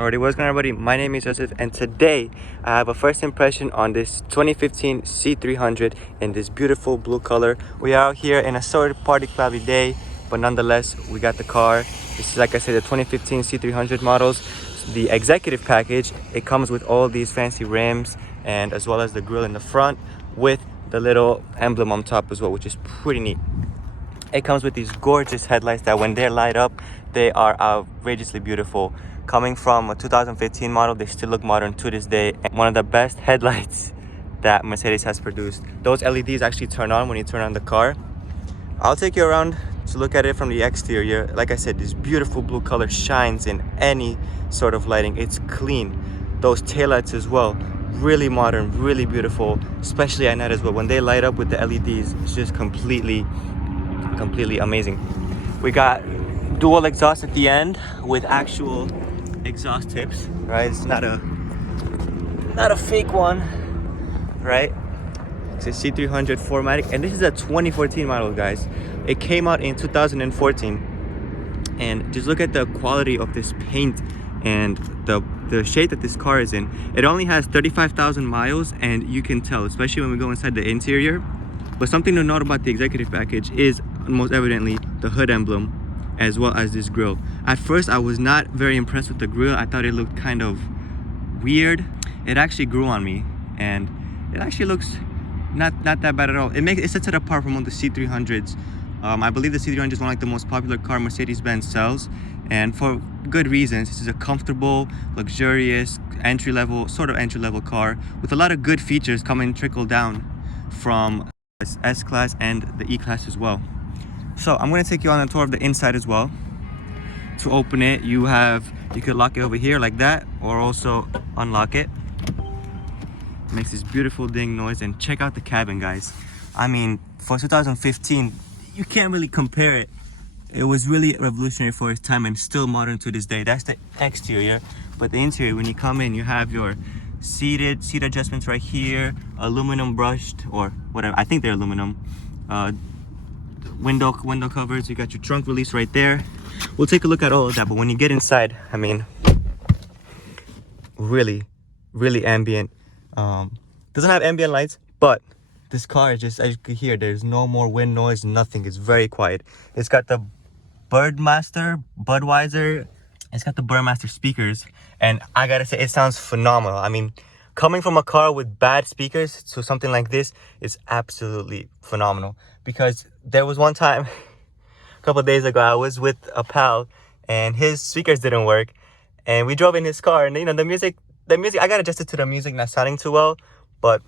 Alrighty, what's going on, everybody? My name is Joseph, and today I have a first impression on this 2015 C300 in this beautiful blue color. We are out here in a sort of party cloudy day, but nonetheless, we got the car. This is, like I said, the 2015 C300 models. The executive package, it comes with all these fancy rims and as well as the grille in the front with the little emblem on top as well, which is pretty neat. It comes with these gorgeous headlights that when they're light up, they are outrageously beautiful. Coming from a 2015 model, they still look modern to this day. And one of the best headlights that Mercedes has produced. Those LEDs actually turn on when you turn on the car. I'll take you around to look at it from the exterior. Like I said, this beautiful blue color shines in any sort of lighting. It's clean. Those taillights as well, really modern, really beautiful, especially at night as well. When they light up with the LEDs, it's just completely amazing. We got dual exhaust at the end with actual exhaust tips, right? It's not a fake one, right? It's a C300 4MATIC, and this is a 2014 model, guys. It came out in 2014, and just look at the quality of this paint and the shade that this car is in. It only has 35,000 miles, and you can tell, especially when we go inside the interior. But something to note about the executive package is most evidently the hood emblem, as well as this grille. At first, I was not very impressed with the grille. I thought it looked kind of weird. It actually grew on me, and it actually looks not that bad at all. It sets it apart from all the C300s. I believe the C300 is one of the most popular car Mercedes-Benz sells, and for good reasons. This is a comfortable, luxurious, sort of entry-level car with a lot of good features trickle down from S-Class and the E-Class as well. So I'm going to take you on a tour of the inside as well. To open it, you could lock it over here like that, or also unlock it. It makes this beautiful ding noise, and check out the cabin, guys. I mean, for 2015, you can't really compare it. It was really revolutionary for its time and still modern to this day. That's the exterior, but the interior, when you come in, you have your seat adjustments right here, aluminum brushed, or whatever, I think they're aluminum. Window covers. You got your trunk release right there. We'll take a look at all of that, but when you get inside, I mean, really ambient. Doesn't have ambient lights, but this car is just, as you can hear, there's no more wind noise, nothing. It's very quiet. It's got the Budweiser. It's got the Burmaster speakers, and I gotta say, it sounds phenomenal. I mean, coming from a car with bad speakers to something like this is absolutely phenomenal. Because there was one time, a couple of days ago, I was with a pal, and his speakers didn't work, and we drove in his car, and the music, I got adjusted to the music not sounding too well, but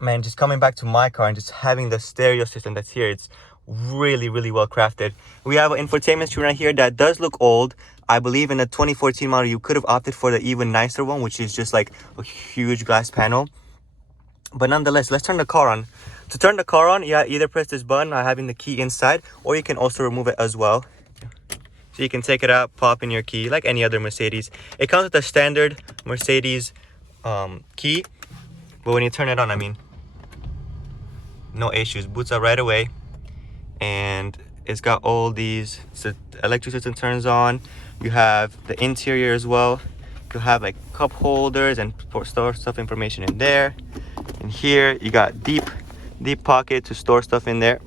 man, just coming back to my car and just having the stereo system that's here, it's really well crafted. We have an infotainment screen right here that does look old. I believe in the 2014 model, you could have opted for the even nicer one, which is just like a huge glass panel. But nonetheless, let's turn the car on. To turn the car on, yeah, either press this button by having the key inside, or you can also remove it as well. So you can take it out, pop in your key like any other Mercedes. It comes with a standard Mercedes key, but when you turn it on, I mean, no issues. Boots up right away, and it's got all these. So the electric system turns on. You have the interior as well. You have like cup holders and store stuff information in there. And here you got deep pocket to store stuff in there.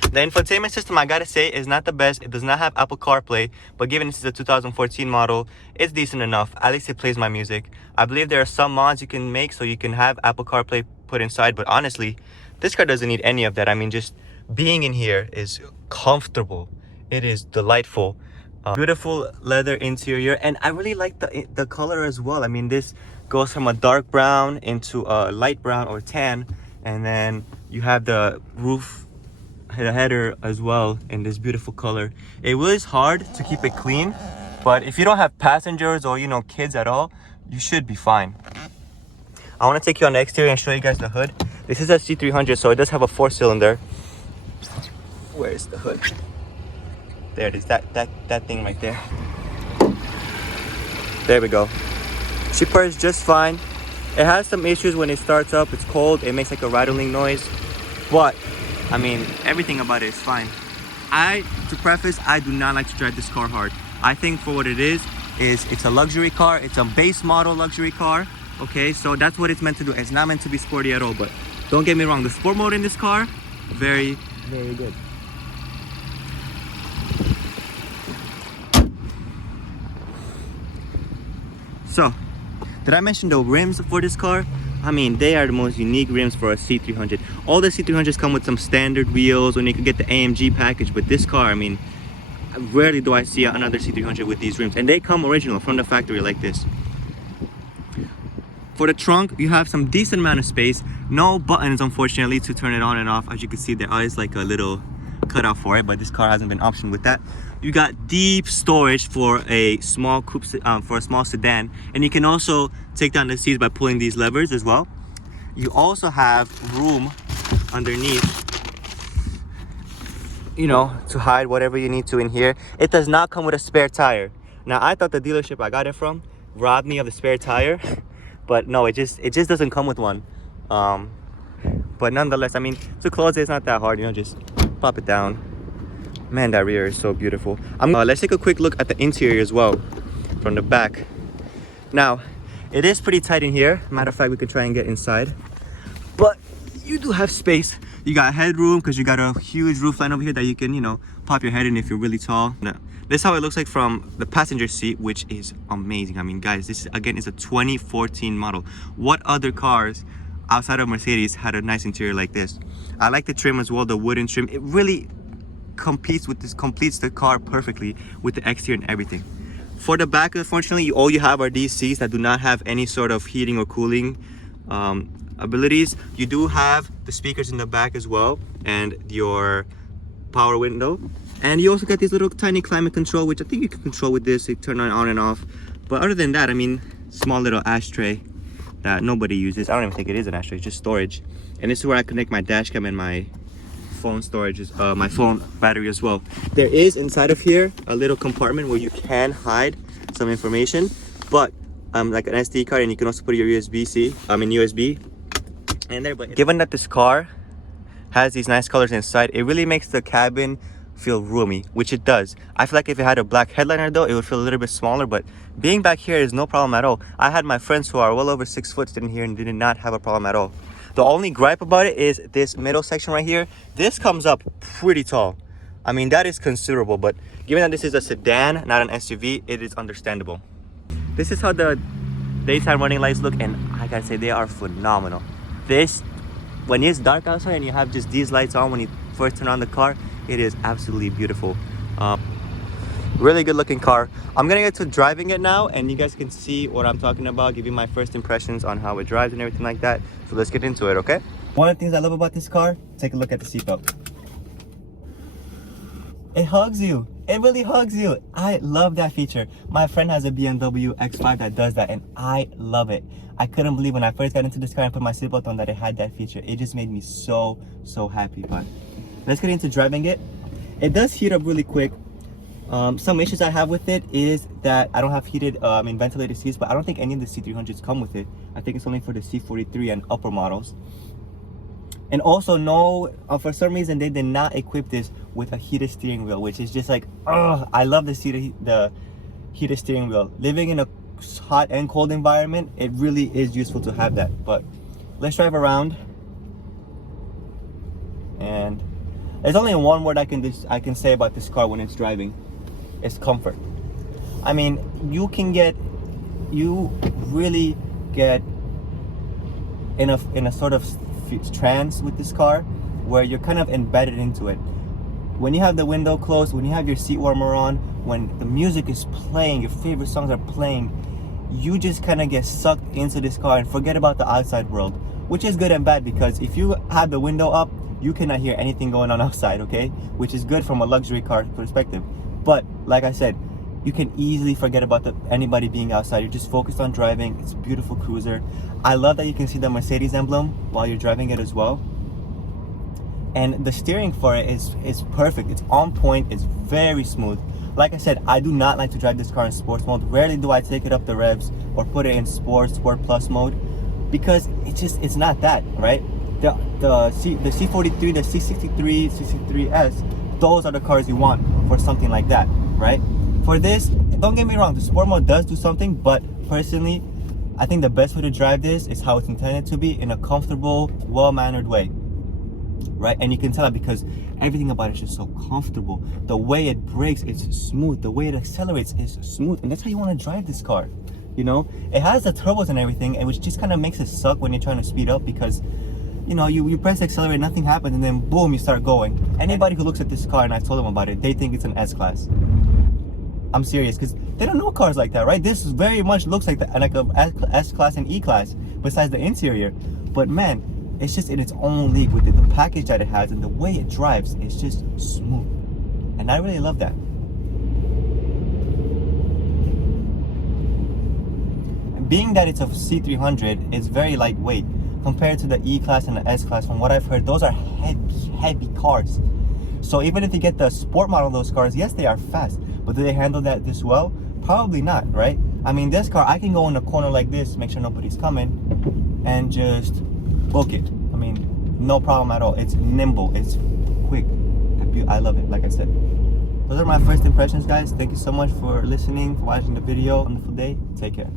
The infotainment system, I gotta say, is not the best. It does not have Apple CarPlay, but given this is a 2014 model, it's decent enough. At least it plays my music. I believe there are some mods you can make so you can have Apple CarPlay put inside, but honestly, this car doesn't need any of that. I mean, just being in here is comfortable. It is delightful. Beautiful leather interior, and I really like the color as well. I mean, this goes from a dark brown into a light brown or tan, and then you have the roof, the header as well in this beautiful color. It was hard to keep it clean, but if you don't have passengers or kids at all, you should be fine. I want to take you on the exterior and show you guys the hood. This is a C300, so it does have a 4-cylinder. Where is the hood? There it is, that thing right there. There we go. She purrs just fine. It has some issues when it starts up. It's cold, it makes like a rattling noise, but I mean, everything about it is fine. To preface, I do not like to drive this car hard. I think for what it is, is it's a luxury car. It's a base model luxury car. Okay, so that's what it's meant to do. It's not meant to be sporty at all, but don't get me wrong, the sport mode in this car, very, very good. So, did I mention the rims for this car? I mean, they are the most unique rims for a C300. All the C300s come with some standard wheels, and you can get the AMG package, but this car, I mean, rarely do I see another C300 with these rims, and they come original from the factory like this. For the trunk, you have some decent amount of space. No buttons, unfortunately, to turn it on and off. As you can see, there is like a little cutout for it, but this car hasn't been optioned with that. You got deep storage for a small coupe, for a small sedan, and you can also take down the seats by pulling these levers as well. You also have room underneath, you know, to hide whatever you need to in here. It does not come with a spare tire. Now, I thought the dealership I got it from robbed me of the spare tire, but no, it just doesn't come with one. But nonetheless, I mean, to close it, it's not that hard, you know, just pop it down. Man, that rear is so beautiful. Let's take a quick look at the interior as well from the back. Now, it is pretty tight in here. Matter of fact, we could try and get inside, but you do have space. You got headroom because you got a huge roof line over here that you can, you know, pop your head in if you're really tall. Now, this is how it looks like from the passenger seat, which is amazing. I mean, guys, this again is a 2014 model. What other cars outside of Mercedes had a nice interior like this? I like the trim as well, the wooden trim. It really completes the car perfectly with the exterior and everything. For the back, unfortunately, all you have are these seats that do not have any sort of heating or cooling abilities. You do have the speakers in the back as well, and your power window, and you also got this little tiny climate control, which I think you can control with this. You turn on and off. But other than that, I mean, small little ashtray that nobody uses. I don't even think it is an ashtray, it's just storage. And this is where I connect my dash cam and my phone storage, my phone battery as well. There is inside of here a little compartment where you can hide some information, but like an SD card, and you can also put your USB in there. But given that this car has these nice colors inside, it really makes the cabin feel roomy, which it does. I feel like if it had a black headliner though, it would feel a little bit smaller, but being back here is no problem at all. I had my friends who are well over 6 foot sitting here and did not have a problem at all. The only gripe about it is this middle section right here. This comes up pretty tall. I mean, that is considerable, but given that this is a sedan, not an SUV, it is understandable. This is how the daytime running lights look, and I gotta say, they are phenomenal. This, when it's dark outside and you have just these lights on when you first turn on the car, it is absolutely beautiful. Really good looking car. I'm gonna get to driving it now, and you guys can see what I'm talking about, give you my first impressions on how it drives and everything like that. So let's get into it, okay? One of the things I love about this car, take a look at the seatbelt. It hugs you. It really hugs you. I love that feature. My friend has a BMW X5 that does that, and I love it. I couldn't believe when I first got into this car and put my seatbelt on that it had that feature. It just made me so happy. But let's get into driving it. It does heat up really quick. Some issues I have with it is that I don't have heated and ventilated seats, but I don't think any of the C300s come with it. I think it's only for the C43 and upper models. And also, no, for some reason they did not equip this with a heated steering wheel, which is just like, oh, I love the heated steering wheel. Living in a hot and cold environment, it really is useful to have that. But let's drive around. And there's only one word I can say about this car when it's driving. It's comfort. I mean, you really get in a sort of trance with this car where you're kind of embedded into it. When you have the window closed, when you have your seat warmer on, when the music is playing, your favorite songs are playing, you just kind of get sucked into this car and forget about the outside world, which is good and bad, because if you have the window up, you cannot hear anything going on outside, okay? Which is good from a luxury car perspective. But like I said, you can easily forget about anybody being outside. You're just focused on driving. It's a beautiful cruiser. I love that you can see the Mercedes emblem while you're driving it as well. And the steering for it is perfect. It's on point. It's very smooth. Like I said, I do not like to drive this car in sports mode. Rarely do I take it up the revs or put it in sport plus mode, because it's not that, right? The C43, the C63, C63S, those are the cars you want for something like that, right? For this, don't get me wrong, the sport mode does do something, but personally, I think the best way to drive this is how it's intended to be, in a comfortable, well-mannered way, right? And you can tell that because everything about it is just so comfortable. The way it brakes is smooth. The way it accelerates is smooth. And that's how you want to drive this car, you know? It has the turbos and everything, and which just kind of makes it suck when you're trying to speed up because, you know, you press accelerate, nothing happens, and then boom, you start going. Anybody who looks at this car, and I told them about it, they think it's an S-Class. I'm serious, because they don't know cars like that, right? This very much looks like a S-Class and E-Class, besides the interior. But man, it's just in its own league with the package that it has and the way it drives. It's just smooth, and I really love that. And being that it's a C300, it's very lightweight compared to the E-Class and the S-Class. From what I've heard, those are heavy cars. So even if you get the sport model of those cars, yes, they are fast, but do they handle that this well? Probably not, right? I mean, this car, I can go in a corner like this, make sure nobody's coming, and just book it. I mean, no problem at all. It's nimble, it's quick. I love it, like I said. Those are my first impressions, guys. Thank you so much for listening, for watching the video. Wonderful day. Take care.